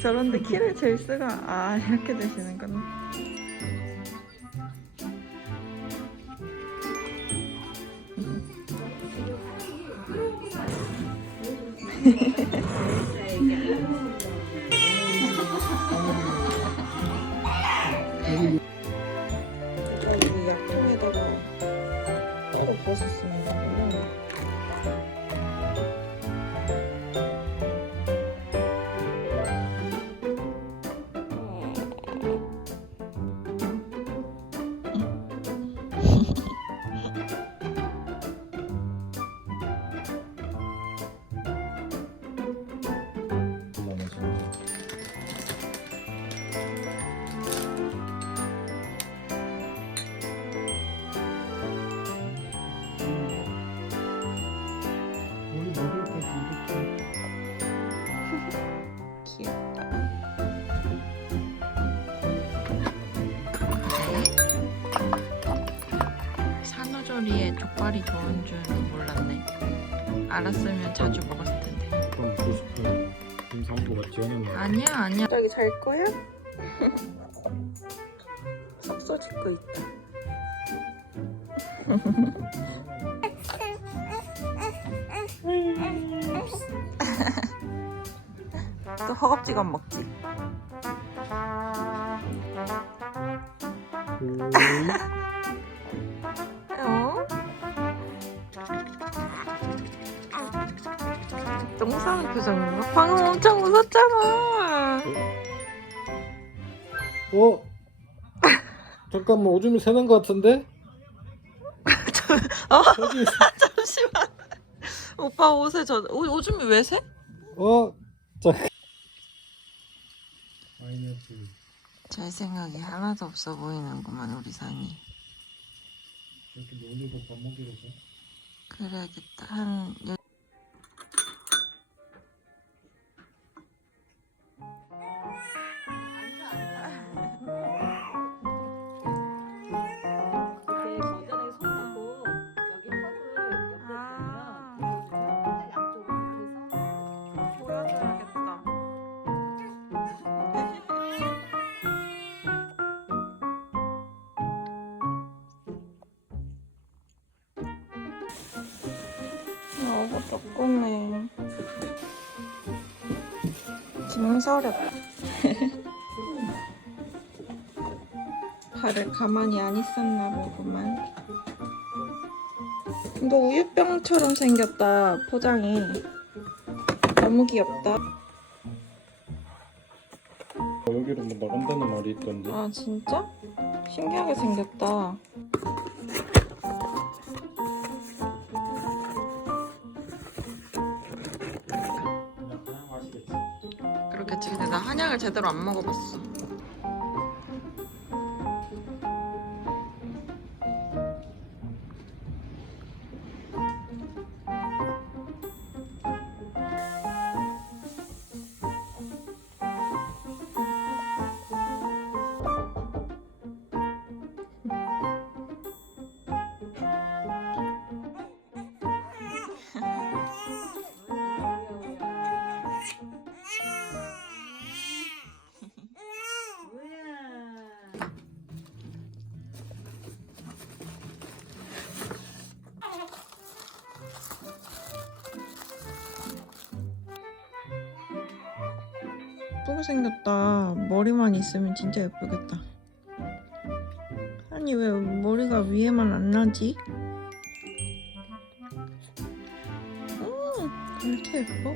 저런데 키를 잴 수가 아 이렇게 되시는구나. 알았으면 자주 먹었을 텐데. 그럼 먹고 싶은 임산부가 지원하는 아니야 아니야. 갑자기 잘 거야? 속소 짓고 있다. 또 허겁지겁 먹지. 잠깐만 오줌이 새는 것 같은데? 어? 저기 잠시만. 오빠 옷에 저 오, 오줌이 왜 새? 어? 잠깐 파인애플 잘 생각이 하나도 없어 보이는구만 우리 산이. 저렇게 놀리고 밥 먹이러 가? 그래야겠다. 한 너무 조그매. 김서렵다. 발을 가만히 안 있었나 보구만. 너 우유병처럼 생겼다, 포장이. 너무 귀엽다. 어, 여기로 뭐 나간다는 말이 있던데 아, 진짜? 신기하게 생겼다. 그렇겠지. 근데 나 한약을 제대로 안 먹어봤어. 있으면 진짜 예쁘겠다. 아니 왜 머리가 위에만 안 나지? 음, 왜 이렇게 예뻐?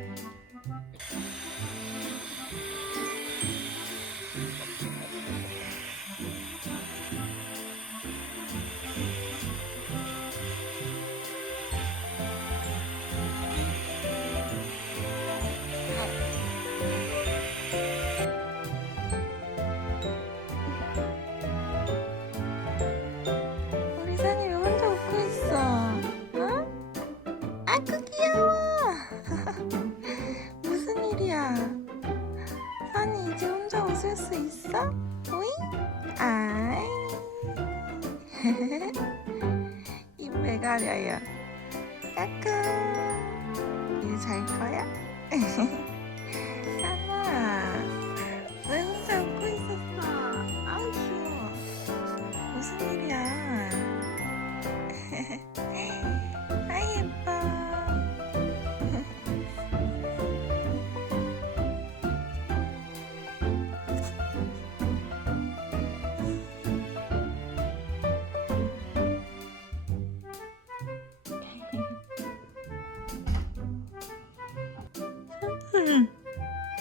까꿍.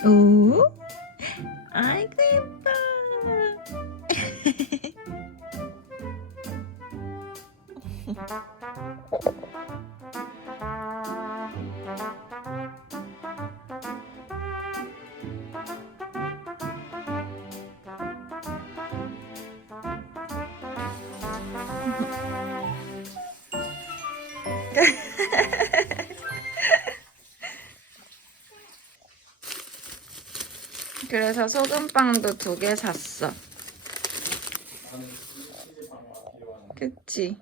오, 아이고 예뻐. 그래서 소금빵도 두 개 샀어. 그치?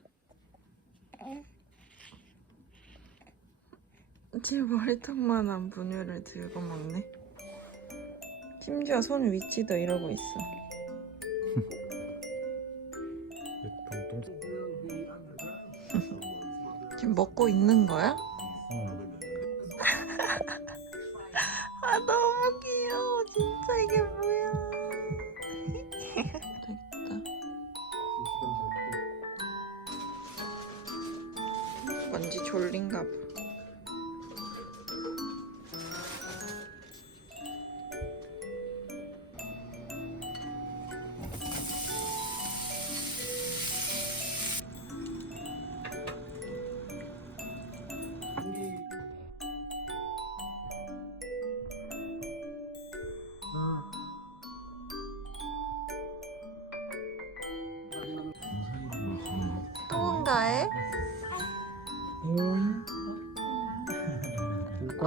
제 머리통만한 분유를 들고 먹네. 심지어 손 위치도 이러고 있어. 지금 먹고 있는 거야?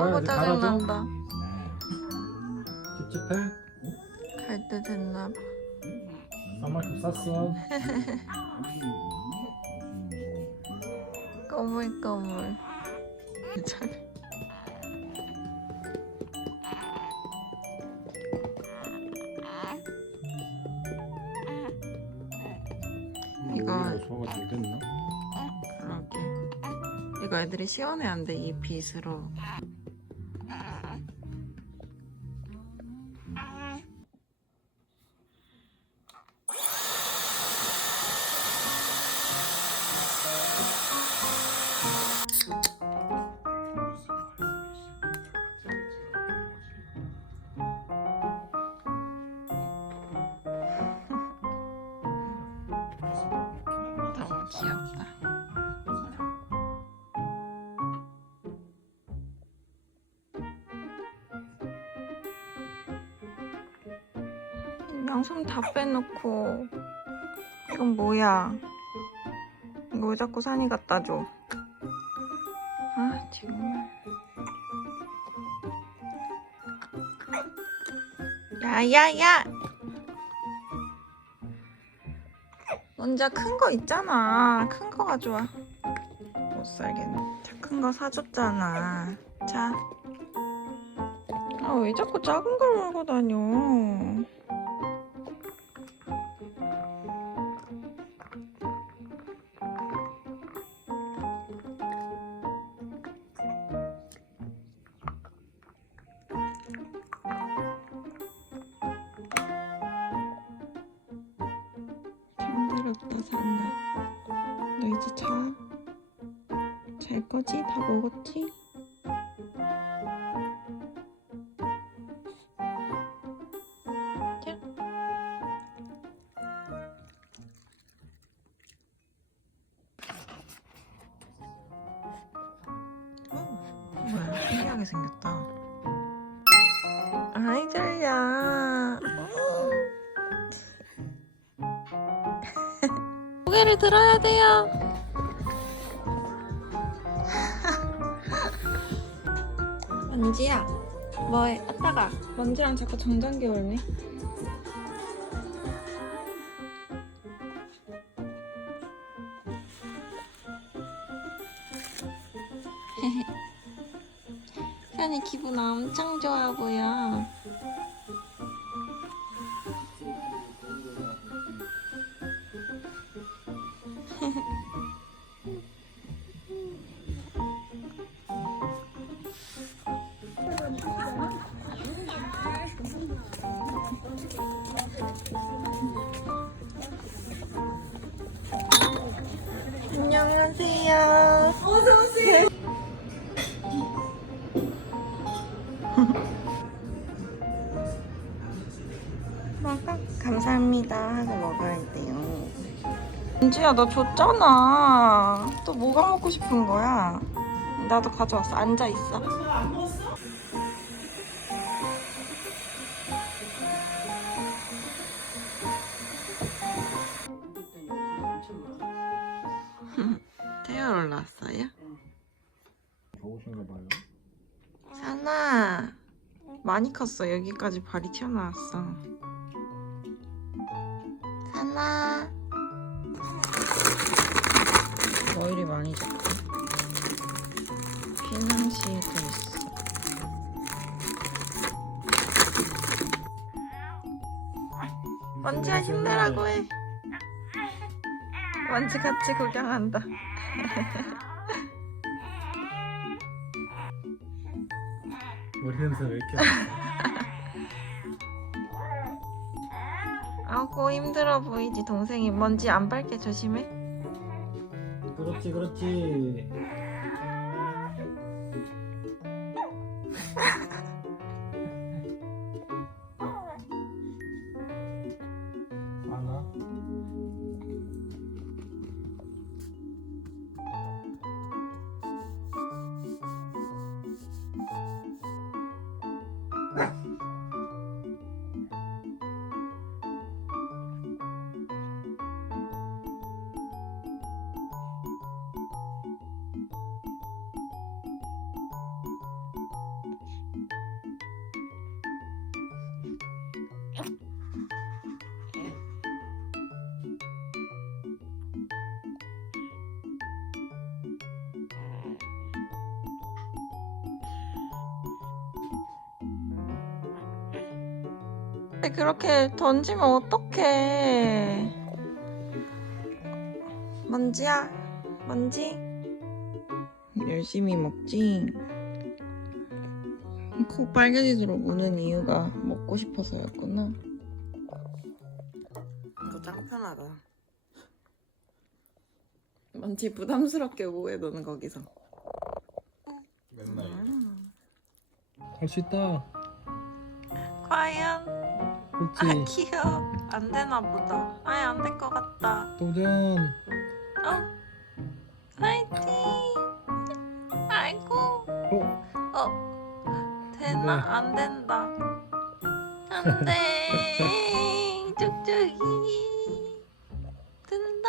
어머 짜증난다. 찝찝해? 갈 때 됐나봐. 쌈만큼 쌌어. 꼬물꼬물. 잘 이거- 소화가 잘 됐나? 그러게. 이거 애들이 시원해 안돼 이 빗으로 왜 자꾸 산이 갖다 줘 아, 정말. 야 야야! 혼자 큰거 있잖아. 큰 거 가져와. 못 살겠네. 자, 큰거 사줬잖아. 자. 아, 왜 자꾸 작은 걸 몰고 다녀? 신기하게 생겼다. 아이, 졸려. 고개를 들어야 돼요. 먼지야, 뭐해? 아따가 먼지랑 자꾸 정전기 올네. 기분 엄청 좋아 보여. 은지야 나 줬잖아. 또 뭐가 먹고 싶은 거야? 나도 가져왔어. 앉아 있어. 일단 여기 엄청 많아. 태연 올라왔어요? 더우신가 봐요. 산아 많이 컸어. 여기까지 발이 튀어나왔어. 산아 휘낭시에도 있어. 먼지야 힘내라고 해. 먼지 같이 구경한다. 머리 냄새 왜 이렇게 나? 아고 힘들어 보이지 동생이 먼지 안 밟게 조심해. 그렇지 그렇지. 그렇게 던지면 어떡해. 먼지야, 먼지. 열심히 먹지. 코 빨개지도록 우는 이유가 먹고 싶어서였구나. 이거 짱 편하다. 먼지 부담스럽게 뭐해 너는 거기서. 맨날 음. 할수 있다. 과연 아 그렇지. 귀여워. 안 되나 보다. 아예 안될 것 같다. 도전. 어? 화이팅! 아이고. 어? 어? 되나? 네. 안 된다. 안 돼. 쭉쭉이. 된다.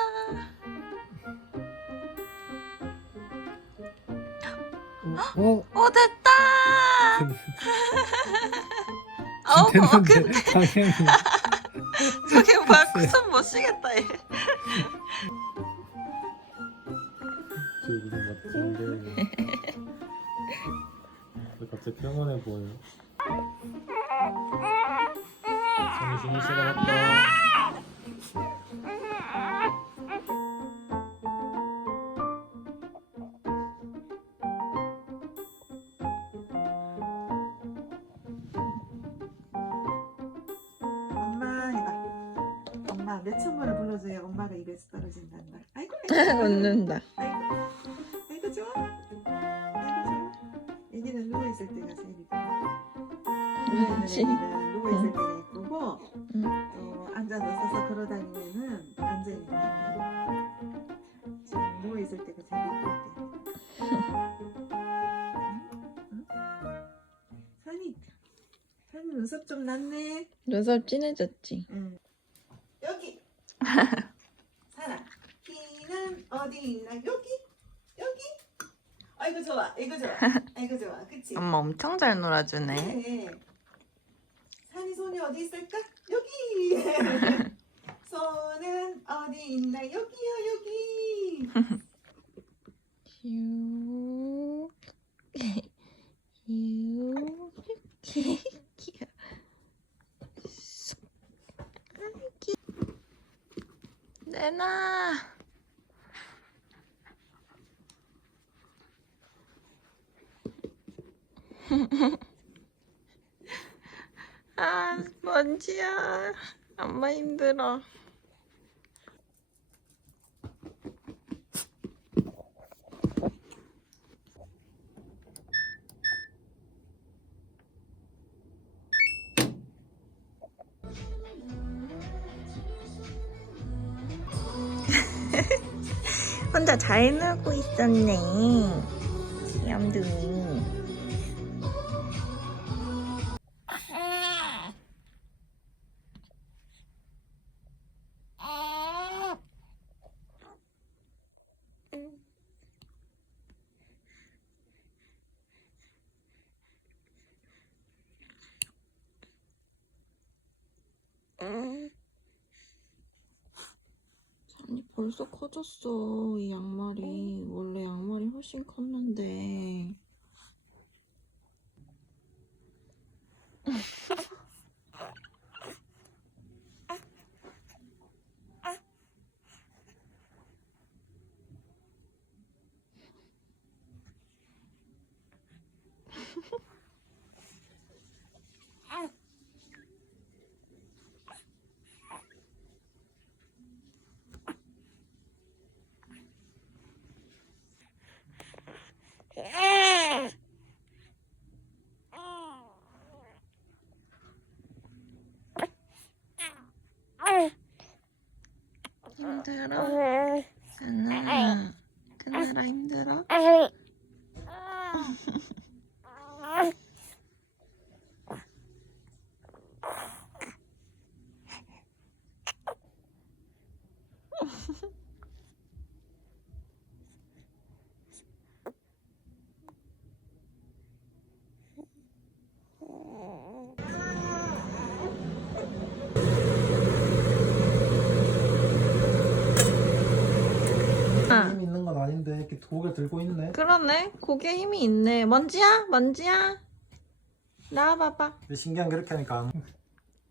어? 오, 됐다! 아우, 어, 근데 됐는데 방향이. 저게 뭐야? 숨못 쉬겠다, 얘. 저 무슨 같은데. 갑자기 평온해 보여. 정신이 시간 없다. 아이고 웃는다. 아이고 아이고 좋아. 아이고 좋아. 애기는 누워 있을 때가 제일 이쁘고. 애기는 누워 있을 때가 이쁘고 응. 또 앉아서 서서 걸어다니면은 앉아 있는 게 지금 누워 있을 때가 제일 이쁠 때. 응? 응? 산이 산이 눈썹 좀 났네. 눈썹 진해졌지? 응. 여기. 사라. 키는 어디 있나? 여기. 여기. 아이고 좋 아. 이거 좋아. 그치? 엄마 엄청 잘 놀아주네. 네. 산이 손이 어디 있을까? 여기. 손은 어디 있나? 여기요 여기. 휴. 휴. 귀여워. 쏙. 아 아, 먼지야. 엄마 힘들어. 혼자 잘 놀고 있었네. 염둥이. 커졌어 이 양말이. 원래 양말이 훨씬 컸는데 힘들어? 하나 그나라 힘들어? 아. 힘 있는 건 아닌데 이렇게 고개 들고 있네. 그러네 고개 힘이 있네 먼지야? 먼지야? 나와봐봐 근데 신기한 게 이렇게 하니까 안...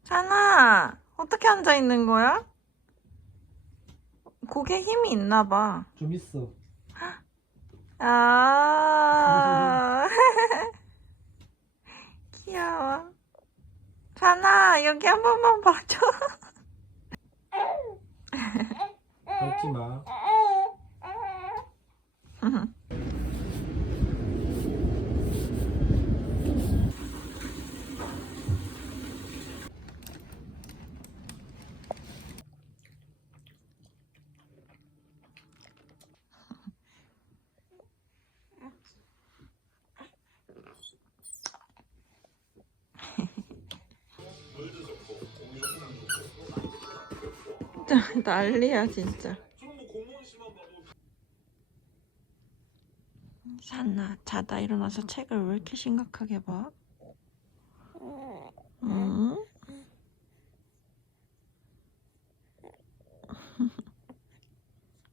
산아 어떻게 앉아 있는 거야? 고개 힘이 있나 봐 좀 있어. 아 귀여워 산아 여기 한 번만 봐줘 밟지 마. 난리야 진짜 산나 자다 일어나서 책을 왜 이렇게 심각하게 봐? 응?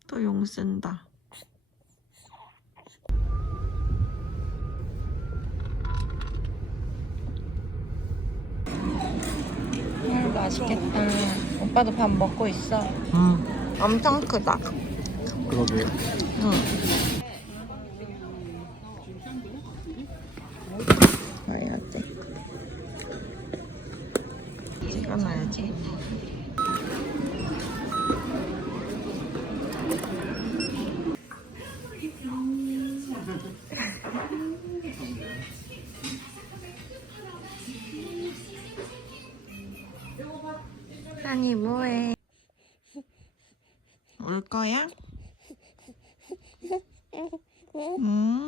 또 용 쓴다 음, 맛있겠다 오빠도 밥 먹고 있어 응. 엄청 크다 그러게. 응. 아니 뭐해? 올 거야? 음.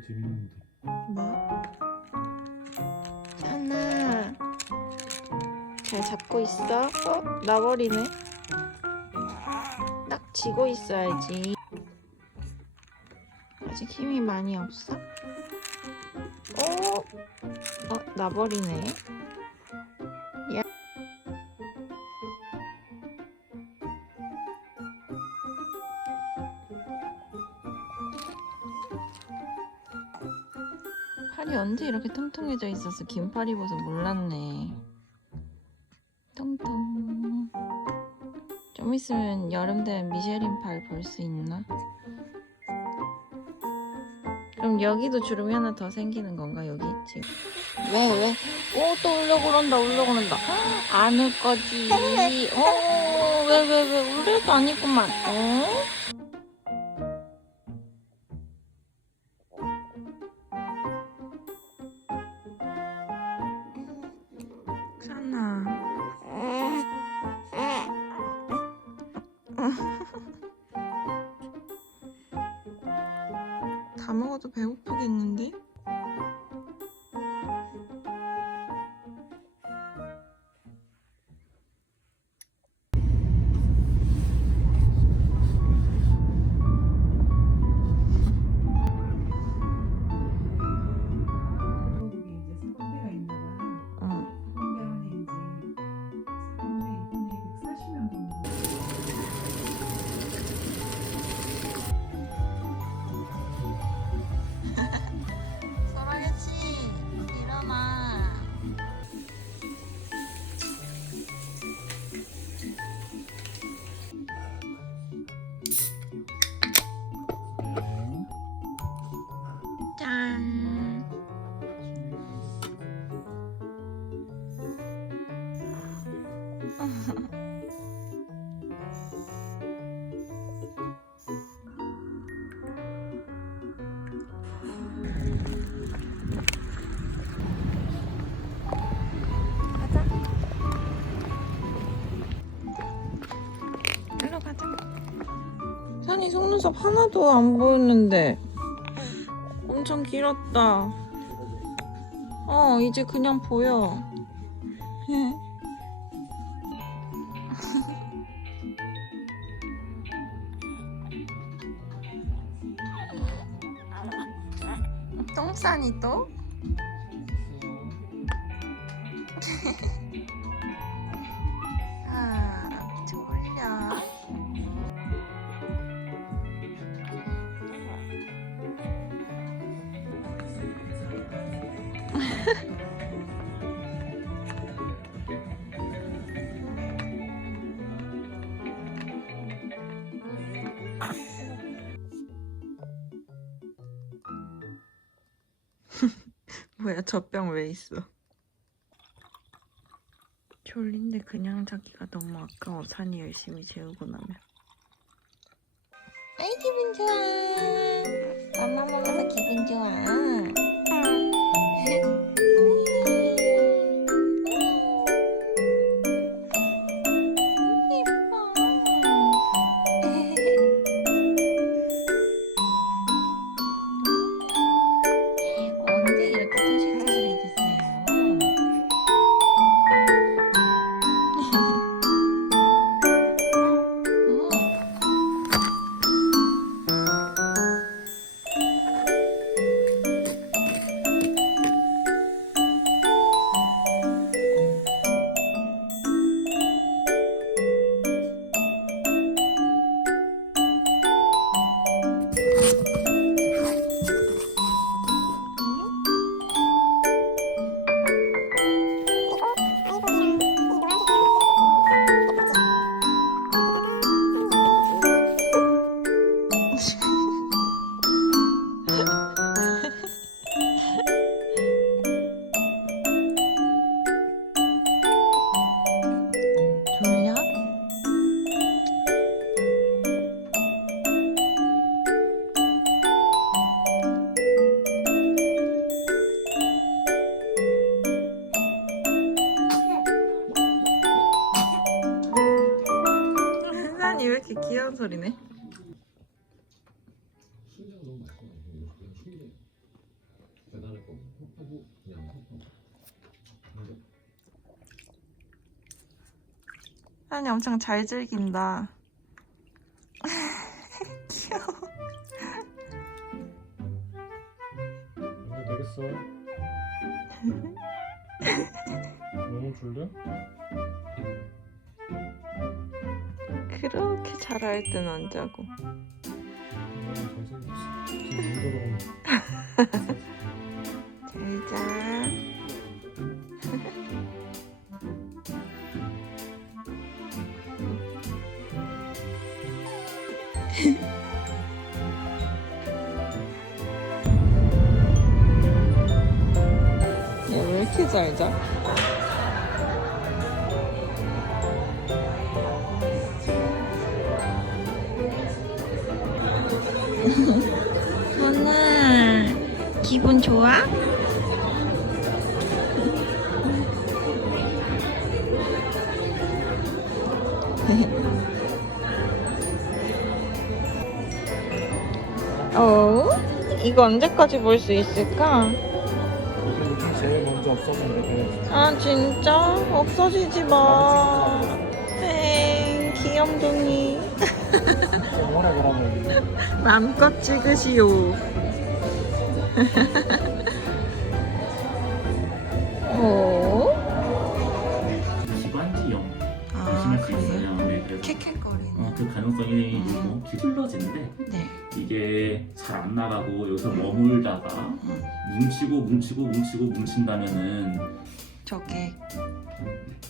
이거 재밌는데. 뭐? 하나 잘 잡고 있어? 어? 나버리네 딱 쥐고 있어야지 아직 힘이 많이 없어? 어? 어? 나버리네 이렇게 통통해져 있어서 긴팔 입어서 몰랐네. 통통. 좀 있으면 여름 되면 미쉐린 팔 볼 수 있나? 그럼 여기도 주름이 하나 더 생기는 건가 여기 지금? 왜 왜? 오또 울려 그런다 울려 그런다. 안 울 거지. 어왜 왜왜 울려도 아니구만. 어? 속눈썹 하나도 안 보이는데 엄청 길었다. 어, 이제 그냥 보여. 똥싸니 또? 야, 저 병 왜 있어? 졸린데 그냥 자기가 너무 아까워. 산이 열심히 재우고 나면. 아이 기분 좋아. 엄마 먹어서 기분 좋아 산이 엄청 잘 즐긴다. 귀여워. 근데 되겠어. 너무 졸려? 그렇게 잘할 땐안 자고. 너무 잘생겼어. 지금 눈 들어오네. 어? 이거 언제까지 볼 수 있을까? 제일 먼저 없었는데 아 진짜? 없어지지 마. 엥 귀염둥이. 좀 오래 그러면 마음껏 찍으시오. 오? 음. 뭉치고 뭉치고 뭉치고 뭉친다면은 저게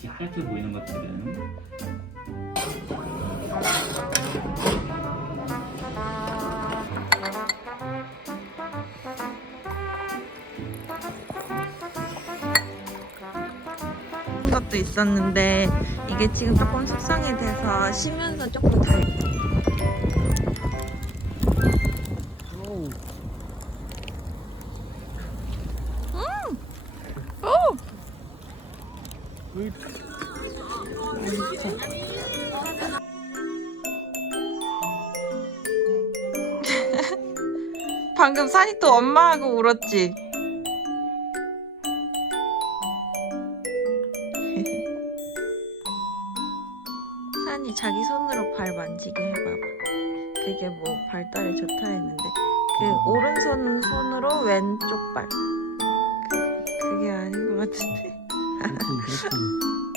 이렇게 하얗게 보이는 것들은 것도 있었는데 이게 지금 조금 숙성이 돼서 쉬면서 조금 달. 음! 오! 방금 산이 또 엄마하고 울었지? 산이 자기 손으로 발 만지게 해봐봐. 그게 뭐 발달에 좋다 했는데 그 오른손 손으로 왼쪽 발. 그, 그게 아닌 것 같은데. 对不起，对。